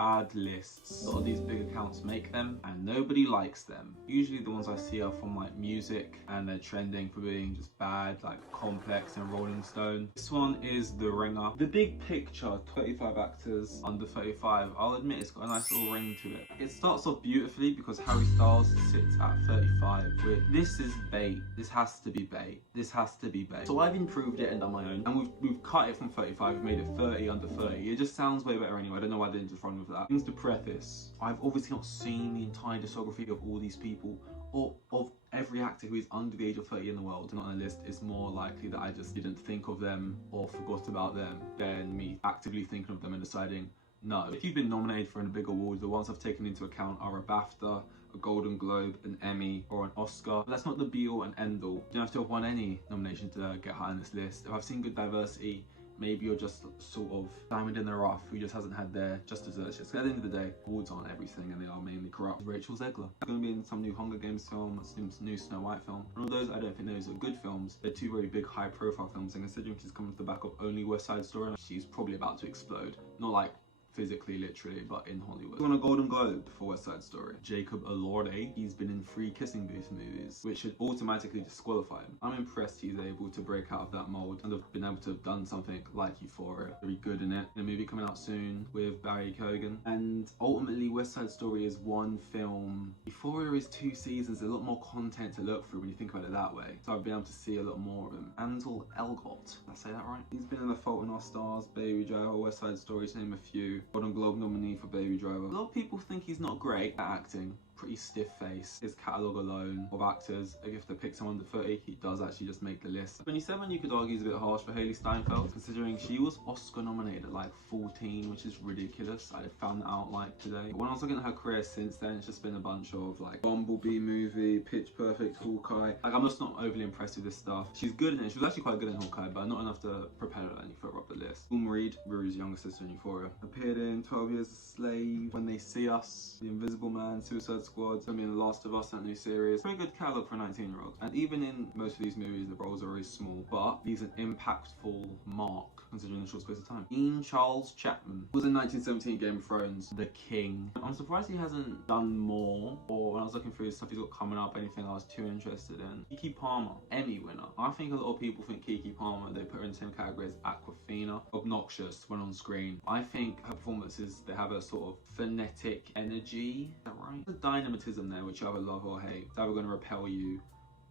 bad lists. A lot of these big accounts make them and nobody likes them. Usually the ones I see are from like music and they're trending for being just bad, like Complex and Rolling Stone. This one is The Ringer. The big picture, 35 actors under 35, I'll admit it's got a nice little ring to it. It starts off beautifully because Harry Styles sits at 35. This is bait. This has to be bait. This has to be bait. So I've improved it and done my own. And we've cut it from 35, we've made it 30 under 30. It just sounds way better anyway. I don't know why I didn't just run with that. Things to preface. I've obviously not seen the entire discography of all these people or of every actor who is under the age of 30 in the world. Not on a list. It's more likely that I just didn't think of them or forgot about them than me actively thinking of them and deciding, no. If you've been nominated for a big award, the ones I've taken into account are a BAFTA, a Golden Globe, an Emmy, or an Oscar. But that's not the be-all and end-all. You don't have to have won any nomination to get high on this list. If I've seen good diversity, maybe you're just sort of diamond in the rough who just hasn't had their just desserts yet. So at the end of the day, awards aren't everything and they are mainly corrupt. Rachel Zegler. It's going to be in some new Hunger Games film, some new Snow White film. And all those, I don't think those are good films. They're two very big high profile films, and considering she's coming to the back of only West Side Story, she's probably about to explode. Not like physically, literally, but in Hollywood. He won a Golden Globe for West Side Story. Jacob Elordi, he's been in 3 Kissing Booth movies, which should automatically disqualify him. I'm impressed he's able to break out of that mold and have been able to have done something like Euphoria. Very good in it. A movie coming out soon with Barry Keoghan. And ultimately, West Side Story is one film. Euphoria is 2 seasons, a lot more content to look through when you think about it that way. So I've been able to see a lot more of him. Ansel Elgort, did I say that right? He's been in The Fault in Our Stars, Baby Driver, West Side Story, to name a few. Golden Globe nominee for Baby Driver. A lot of people think he's not great at acting. Pretty stiff face. His catalogue alone of actors, if they pick someone under 30, he does actually just make the list. 27, you could argue, is a bit harsh for Hailee Steinfeld, considering she was Oscar nominated at like 14, which is ridiculous. I found that out like today. But when I was looking at her career since then, it's just been a bunch of like Bumblebee movie, Pitch Perfect, Hawkeye. Like, I'm just not overly impressed with this stuff. She's good in it. She was actually quite good in Hawkeye, but not enough to propel her any further up the list. Ulm Reed, Rury's younger sister in Euphoria, appeared in 12 Years a Slave, When They See Us, The Invisible Man, Suicide Squad, I mean, The Last of Us, that new series. Very good catalogue for a 19-year-old. And even in most of these movies, the roles are very small, but he's an impactful mark considering the short space of time. Ian Charles Chapman was in 1917 Game of Thrones, the king. I'm surprised he hasn't done more, or when I was looking through his stuff he's got coming up, anything I was too interested in. Keke Palmer, Emmy winner. I think a lot of people think Keke Palmer, they put her in the same category as Awkwafina. Obnoxious when on screen. I think her performances, they have a sort of phonetic energy. Is that right? The dynamism there, which you either love or hate. It's either going to repel you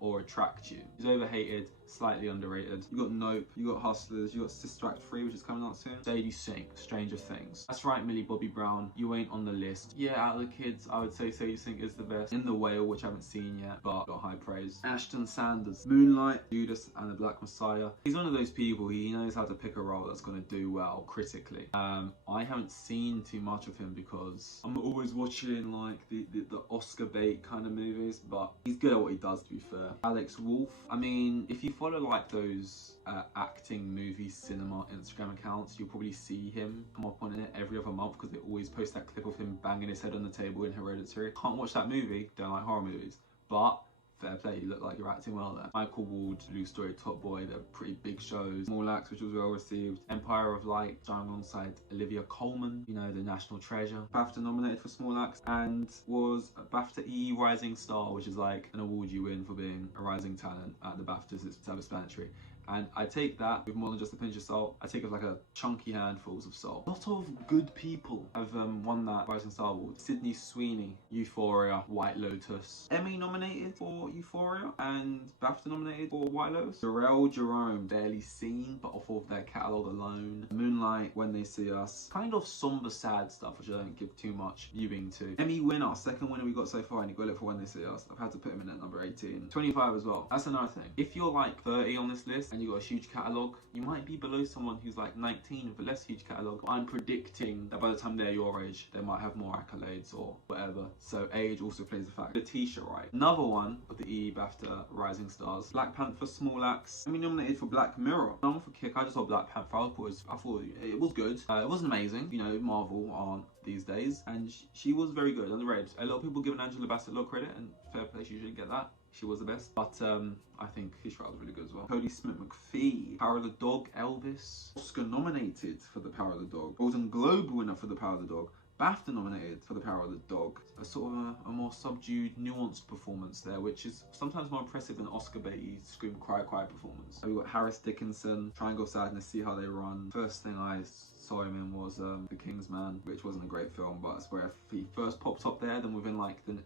or attract you. He's overhated, slightly underrated. You got Nope, you got Hustlers, you got Sister Act 3, which is coming out soon. Sadie Sink, Stranger Things. That's right, Millie Bobby Brown, you ain't on the list. Yeah, out of the kids, I would say Sadie Sink is the best. In the Whale, which I haven't seen yet, but got high praise. Ashton Sanders, Moonlight, Judas and the Black Messiah. He's one of those people, he knows how to pick a role that's going to do well critically. I haven't seen too much of him because I'm always watching like the Oscar bait kind of movies, but he's good at what he does, to be fair. Alex Wolff. I mean, if you follow like those acting, movie, cinema Instagram accounts, you'll probably see him come up on it every other month because they always post that clip of him banging his head on the table in Hereditary. Can't watch that movie, don't like horror movies, but fair play, you look like you're acting well there. Michael Ward, Blue Story, Top Boy, they're pretty big shows. Small Axe, which was well received. Empire of Light, starring alongside Olivia Colman, you know, the national treasure. BAFTA nominated for Small Axe and was a BAFTA EE Rising Star, which is like an award you win for being a rising talent at the BAFTAs. It's self-explanatory. And I take that with more than just a pinch of salt. I take it with like a chunky handfuls of salt. A lot of good people have won that Rising Star Award. Sydney Sweeney, Euphoria, White Lotus. Emmy nominated for Euphoria and BAFTA nominated for White Lotus. Jarrell Jerome, barely seen, but off of their catalogue alone. Moonlight, When They See Us. Kind of somber, sad stuff, which I don't give too much viewing to. Emmy winner, second winner we got so far, and you got to look for When They See Us. I've had to put him in at number 18. 25 as well. That's another thing. If you're like 30 on this list, and you got a huge catalogue, you might be below someone who's like 19 with a less huge catalogue. I'm predicting that by the time they're your age, they might have more accolades or whatever. So age also plays a factor. Letitia Wright, another one of the EE BAFTA Rising Stars. Black Panther, Small Axe. I mean, nominated for Black Mirror. I'm for Kick. I just saw Black Panther. I thought it was good. It wasn't amazing. You know, Marvel aren't these days, and she was very good. Underrated. A lot of people giving Angela Bassett a lot of credit, and fair play, she should get that. She was the best, but I think Fish Fry was really good as well. Cody Smith McPhee, Power of the Dog, Elvis, Oscar nominated for The Power of the Dog, Golden Globe winner for The Power of the Dog, BAFTA nominated for The Power of the Dog. A sort of a more subdued, nuanced performance there, which is sometimes more impressive than Oscar Beatty's scream cry performance. We got Harris Dickinson, Triangle of Sadness, See How They Run. First thing I saw him in was The King's Man, which wasn't a great film, but it's where he first popped up there, then within like the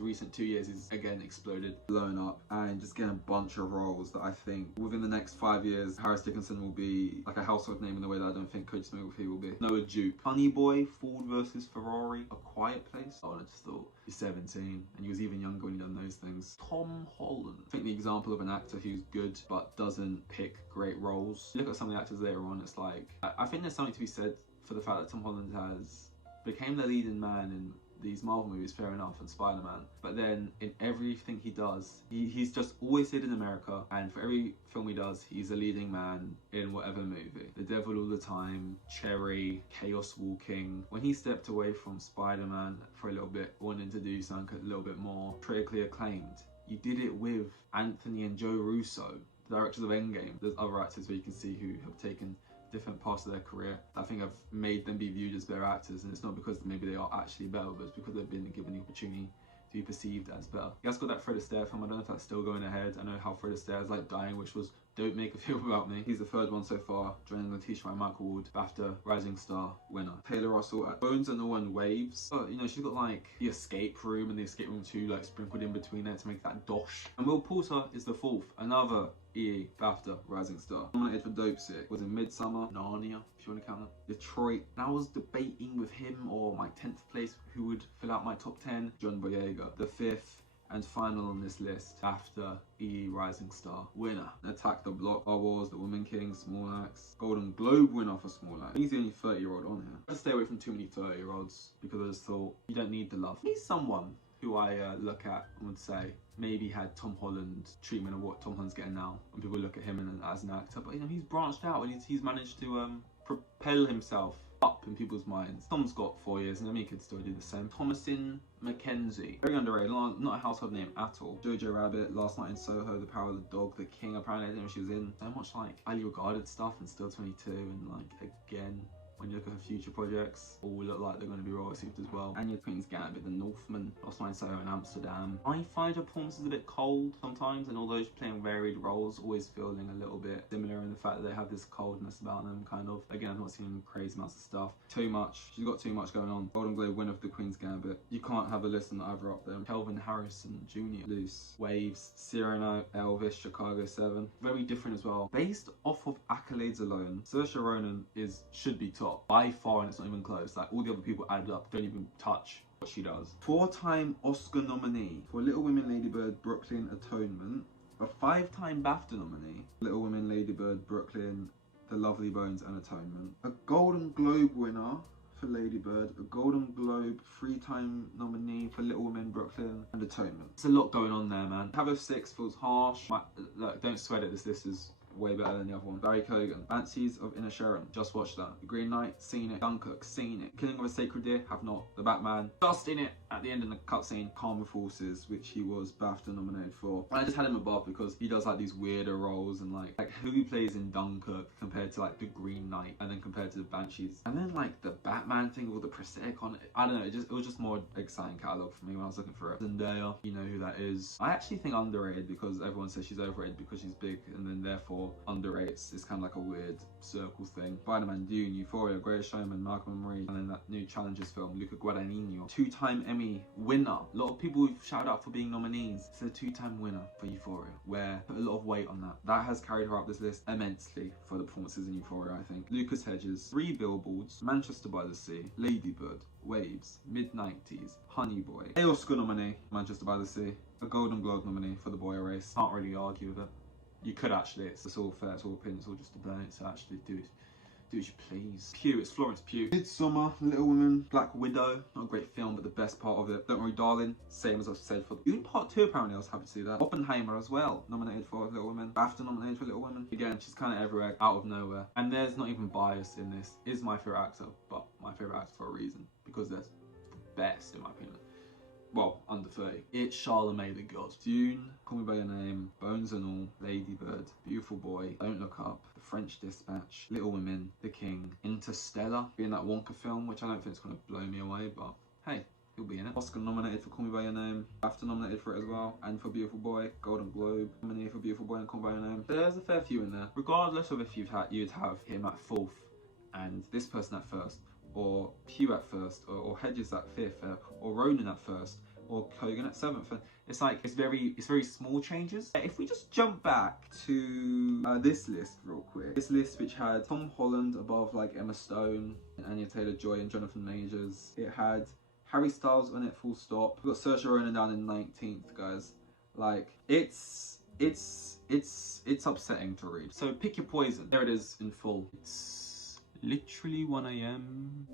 recent 2 years he's again exploded, blown up, and just getting a bunch of roles that I think within the next 5 years Harris Dickinson will be like a household name in the way that I don't think Coach Smogglefee will be. Noah Duke, Funny Boy, Ford versus Ferrari, A Quiet Place. Oh, I just thought he's 17 and he was even younger when he done those things. Tom Holland, I think the example of an actor who's good but doesn't pick great roles. You look at some of the actors later on, it's like I think there's something to be said for the fact that Tom Holland has became the leading man in these Marvel movies, fair enough, and Spider-Man, but then in everything he does, he's just always stayed in America, and for every film he does, he's a leading man in whatever movie. The Devil All the Time, Cherry, Chaos Walking. When he stepped away from Spider-Man for a little bit, wanting to do something a little bit more critically acclaimed, you did it with Anthony and Joe Russo, the directors of Endgame. There's other actors where you can see who have taken different parts of their career. I think I've made them be viewed as better actors, and it's not because maybe they are actually better, but it's because they've been given the opportunity to be perceived as better. You guys got that Fred Astaire film, I don't know if that's still going ahead. I know how Fred Astaire is like dying, which was Don't Make a Film About Me. He's the third one so far, joining Letitia Wright, Michael Wood, BAFTA Rising Star winner. Taylor Russell at Bones and All and Waves. You know, she's got like the Escape Room and the Escape Room 2 like sprinkled in between there to make that dosh. And Will Poulter is the fourth, another EE BAFTA Rising Star. Nominated for Dope Sick was in Midsommar, Narnia, if you want to count that, Detroit. And I was debating with him or my 10th place who would fill out my top 10. John Boyega, the fifth and final on this list, BAFTA EE Rising Star winner. Attack the Block, Star Wars, The Woman King, Small Axe, Golden Globe winner for Small Axe. He's the only 30-year-old on here. I stay away from too many 30-year-olds because I just thought you don't need the love. He's someone who I look at and would say maybe had Tom Holland treatment of what Tom Holland's getting now when people look at him as an actor, but you know, he's branched out and he's managed to propel himself up in people's minds. Tom's got 4 years and I mean he could still do the same. Thomasin McKenzie, very underrated, not a household name at all. Jojo Rabbit, Last Night in Soho, The Power of the Dog, The King, apparently I didn't know she was in so much like highly regarded stuff and still 22, and like again, when you look at her future projects, all look like they're going to be well received as well. Anya Queen's Gambit, The Northman, Lost Night in Soho in Amsterdam. I find her performances a bit cold sometimes, and although she's playing varied roles, always feeling a little bit similar in the fact that they have this coldness about them, kind of. Again, I've not seen crazy amounts of stuff. Too much. She's got too much going on. Golden Globe winner of The Queen's Gambit. You can't have a list and either up there. Kelvin Harrison Jr. Loose. Waves. Cyrano, Elvis, Chicago 7. Very different as well. Based off of accolades alone, Saoirse Ronan should be top by far, and it's not even close. Like all the other people added up don't even touch what she does. 4-time Oscar nominee for Little Women, Lady Bird, Brooklyn, Atonement. A 5-time BAFTA nominee, Little Women, Lady Bird, Brooklyn, The Lovely Bones, and Atonement. A Golden Globe winner for Lady Bird, a Golden Globe 3-time nominee for Little Women, Brooklyn, and Atonement. There's a lot going on there, man. Have a 6 feels harsh. Look, don't sweat it, this list is way better than the other one. Barry Keoghan, Banshees of Inisherin, just watched that. The Green Knight, seen it. Dunkirk, seen it. Killing of a Sacred Deer, have not. The Batman, just in it at the end of the cutscene. Karma Forces, which he was BAFTA nominated for. And I just had him above because he does like these weirder roles, and like who he plays in Dunkirk compared to like the Green Knight, and then compared to the Banshees, and then like the Batman thing with all the prosthetic on it. I don't know, it was just more exciting catalogue for me when I was looking for it. Zendaya, you know who that is. I actually think underrated because everyone says she's overrated because she's big, and then therefore underrates. It's kind of like a weird circle thing. Spider-Man, Dune, Euphoria, Greatest Showman, Malcolm and Marie, and then that new Challengers film, Luca Guadagnino. 2-time Emmy winner. A lot of people who've shouted out for being nominees. It's a 2-time winner for Euphoria, where put a lot of weight on that. That has carried her up this list immensely for the performances in Euphoria, I think. Lucas Hedges, 3 Billboards, Manchester by the Sea, Lady Bird, Waves, Mid-90s, Honey Boy. A Oscar nominee, Manchester by the Sea. A Golden Globe nominee for The Boy Erased. Can't really argue with it. You could actually, it's all fair, it's all opinion, it's all just debate, so actually do as you please. Pugh, it's Florence Pugh. Midsommar, Little Women, Black Widow, not a great film, but the best part of it. Don't Worry Darling, same as I've said for Dune Part 2 apparently, I was happy to see that. Oppenheimer as well, nominated for Little Women. BAFTA nominated for Little Women. Again, she's kind of everywhere, out of nowhere. And there's not even bias in this. Is my favourite actor, but my favourite actor for a reason, because they're the best in my opinion. Well, under 30. It's Charlemagne the God. Dune, Call Me By Your Name, Bones and All, Lady Bird, Beautiful Boy, Don't Look Up, The French Dispatch, Little Women, The King, Interstellar, being that Wonka film, which I don't think is going to blow me away, but hey, he'll be in it. Oscar nominated for Call Me By Your Name, BAFTA nominated for it as well, and for Beautiful Boy, Golden Globe nominated for Beautiful Boy and Call Me By Your Name. There's a fair few in there. Regardless of if you'd have him at 4th and this person at 1st, or Pugh at 1st, or Hedges at 5th, or Ronan at 1st, or Kogan at 7th. It's like, it's very small changes. If we just jump back to this list real quick. This list which had Tom Holland above like Emma Stone, and Anya Taylor-Joy and Jonathan Majors. It had Harry Styles on it, full stop. We've got Saoirse Ronan down in 19th, guys. Like, it's upsetting to read. So pick your poison. There it is in full. It's literally 1 AM.